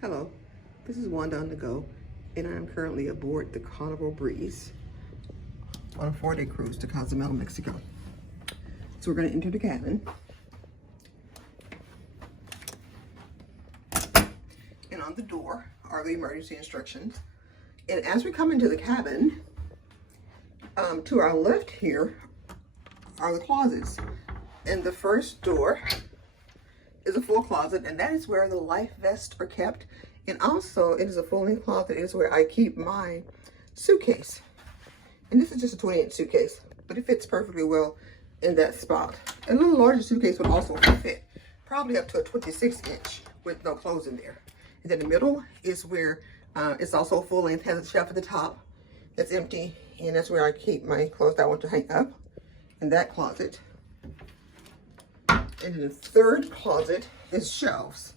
Hello, this is Wanda on the go, and I'm currently aboard the Carnival Breeze on a 4-day cruise to Cozumel, Mexico. So we're going to enter the cabin. And on the door are the emergency instructions. And as we come into the cabin, to our left here are the closets. And the first door is a full closet, and that is where the life vests are kept. And also, it is a full-length closet. It is where I keep my suitcase. And this is just a 20-inch suitcase, but it fits perfectly well in that spot. A little larger suitcase would also fit, probably up to a 26-inch with no clothes in there. And then the middle is where it's also full-length, has a shelf at the top that's empty, and that's where I keep my clothes that I want to hang up in that closet. And then the third closet is shelves.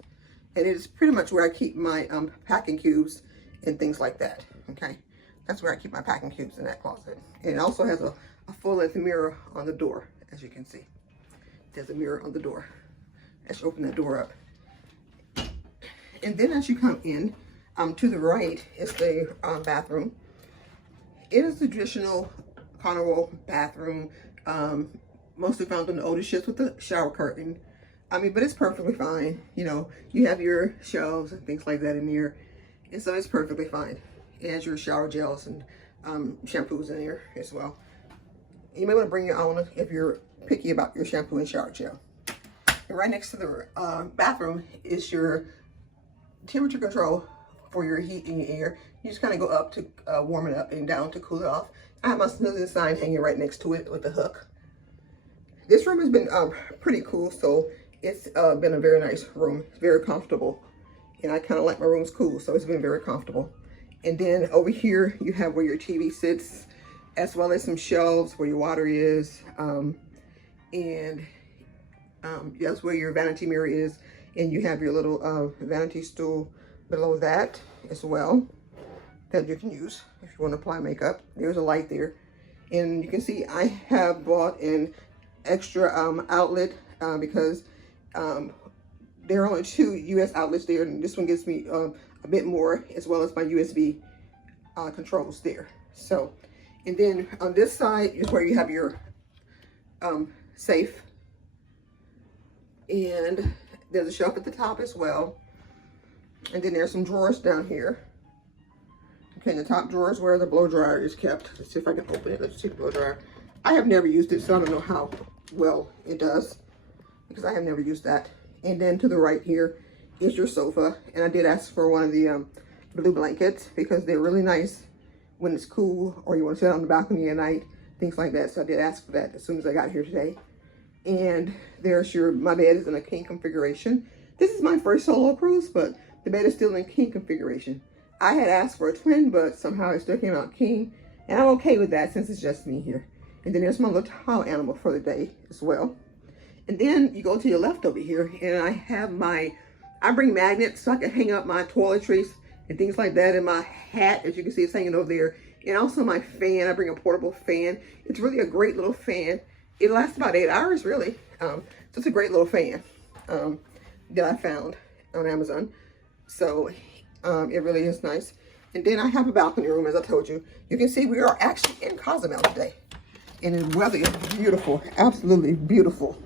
And it is pretty much where I keep my packing cubes and things like that, okay? That's where I keep my packing cubes, in that closet. And it also has a full-length mirror on the door, as you can see. There's a mirror on the door as you open that door up. And then as you come in, to the right is the bathroom. It is the traditional Carnival bathroom, mostly found on the older ships with the shower curtain. But it's perfectly fine. You know, you have your shelves and things like that in here. And so it's perfectly fine. It has your shower gels and shampoos in here as well. You may want to bring your own if you're picky about your shampoo and shower gel. And right next to the bathroom is your temperature control for your heat in your air. You just kind of go up to warm it up and down to cool it off. I have my snooze sign hanging right next to it with the hook. This room has been pretty cool, so it's been a very nice room. It's very comfortable, and I kind of like my rooms cool, so it's been very comfortable. And then over here, you have where your TV sits, as well as some shelves where your water is, and that's where your vanity mirror is, and you have your little vanity stool below that as well that you can use if you want to apply makeup. There's a light there, and you can see I have bought an extra outlet because there are only 2 US outlets there, and this one gives me a bit more, as well as my USB controls there. So, and then on this side is where you have your safe, and there's a shelf at the top as well, and then there's some drawers down here. Okay, in the top drawer is where the blow dryer is kept. Let's see if I can open it. Let's see the blow dryer. I have never used it, so I don't know how well it does, because I have never used that. And then to the right here is your sofa, and I did ask for one of the blue blankets because they're really nice when it's cool or you want to sit on the balcony at night, things like that. So I did ask for that as soon as I got here today. And there's my bed is in a king configuration. This is my first solo cruise, but the bed is still in king configuration. I had asked for a twin, but somehow it still came out king, and I'm okay with that since it's just me here. And then there's my little towel animal for the day as well. And then you go to your left over here, and I have I bring magnets so I can hang up my toiletries and things like that, and my hat, as you can see, it's hanging over there. And also my fan, I bring a portable fan. It's really a great little fan. It lasts about 8 hours, really. So it's a great little fan that I found on Amazon. So it really is nice. And then I have a balcony room, as I told you. You can see we are actually in Cozumel today. And the weather is beautiful, absolutely beautiful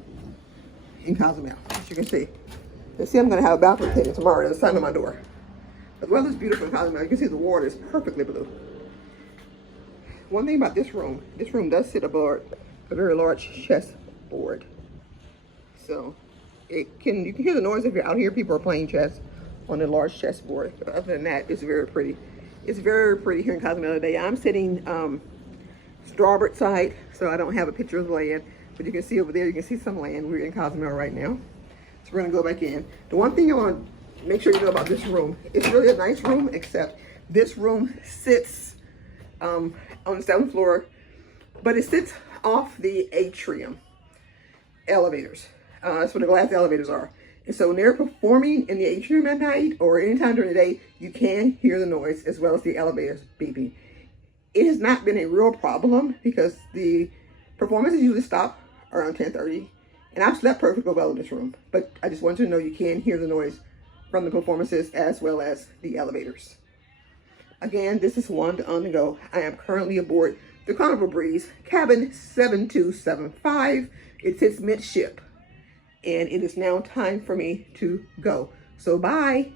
in Cozumel, as you can see. You see, I'm going to have a balcony painting tomorrow. There's a sign on my door. The weather is beautiful in Cozumel. You can see the water is perfectly blue. One thing about this room does sit aboard a very large chessboard. So you can hear the noise if you're out here. People are playing chess on a large chessboard. But other than that, it's very pretty. It's very pretty here in Cozumel today. I'm sitting starboard side, so I don't have a picture of the land, but you can see over there, you can see some land. We're in Cozumel right now, so we're gonna go back in. The one thing I want to make sure you know about this room, it's really a nice room, except this room sits on the 7th floor, but it sits off the Atrium elevators. That's where the glass elevators are. And so when they're performing in the Atrium at night or anytime during the day, you can hear the noise as well as the elevators beeping. It has not been a real problem because the performances usually stop around 10:30, and I've slept perfectly well in this room. But I just want you to know you can hear the noise from the performances as well as the elevators. Again, this is Wanda on the go. I am currently aboard the Carnival Breeze, cabin 7275. It sits midship, and it is now time for me to go. So bye.